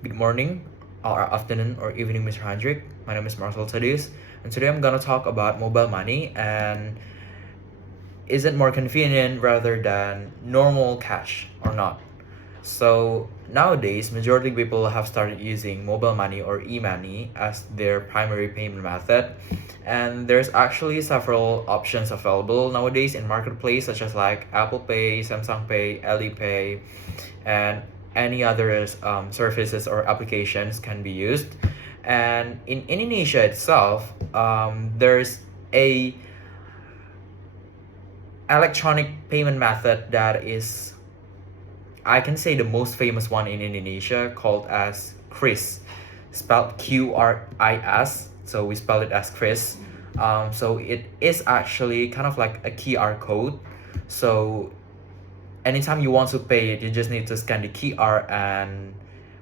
Good morning, or afternoon, or evening, Mr. Hendrik. My name is Marcello Thadeus, and today I'm gonna talk about mobile money and is it more convenient rather than normal cash or not? So nowadays, majority of people have started using mobile money or e-money as their primary payment method, and there's actually several options available nowadays in marketplace such as like Apple Pay, Samsung Pay, Ali Pay, and any other services or applications can be used. And in Indonesia itself, there's a electronic payment method that is, I can say, the most famous one in Indonesia, called as Kris, spelled QRIS. So we spell it as Kris. So it is actually kind of like a QR code. So anytime you want to pay it, you just need to scan the QR and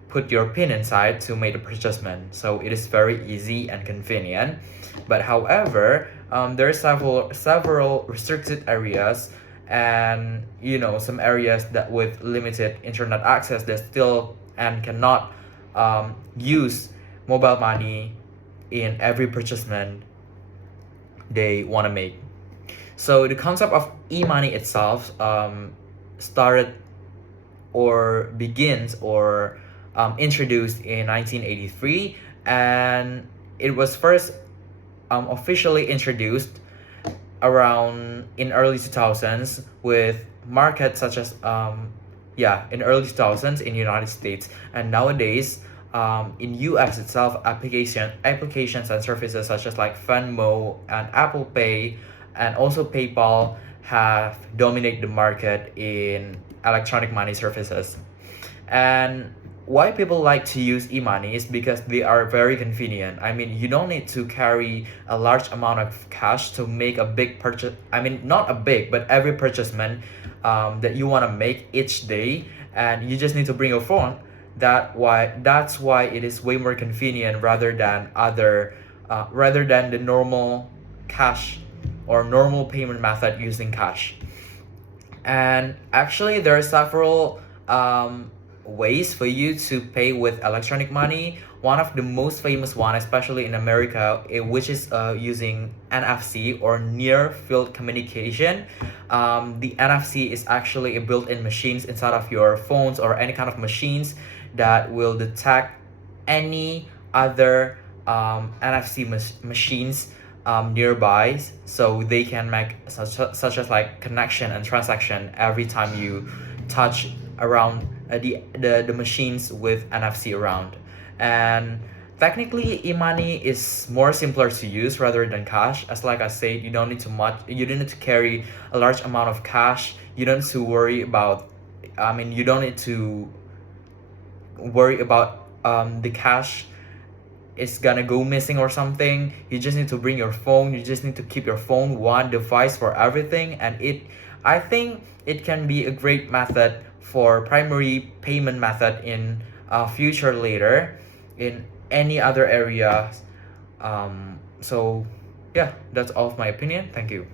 put your PIN inside to make the purchasement. So it is very easy and convenient. But however, there are several restricted areas, and some areas that with limited internet access that still and cannot use mobile money in every purchasement they want to make. So the concept of e-money itself started or begins or introduced in 1983, and it was first officially introduced around in early 2000s with markets such as in early 2000s in United States, and nowadays in US itself, applications and services such as like Venmo and Apple Pay and also PayPal have dominated the market in electronic money services. And why people like to use e-money is because they are very convenient. I mean, you don't need to carry a large amount of cash to make a big purchase. I mean, not a big, but every purchasement that you want to make each day, and you just need to bring your phone. That's why it is way more convenient rather than the normal cash or normal payment method using cash. And actually, there are several ways for you to pay with electronic money. One of the most famous one, especially in America, which is using NFC or near field communication. The NFC is actually a built-in machines inside of your phones or any kind of machines that will detect any other NFC machines nearby, so they can make such as like connection and transaction every time you touch around the machines with NFC around. And technically, e-money is more simpler to use rather than cash. As like I said, you don't need to carry a large amount of cash. You don't need to worry about you don't need to worry about the cash is gonna go missing or something. You just need to bring your phone. You just need to keep your phone one device for everything, and I think it can be a great method for primary payment method in future later in any other area. So yeah, that's all of my opinion. Thank you.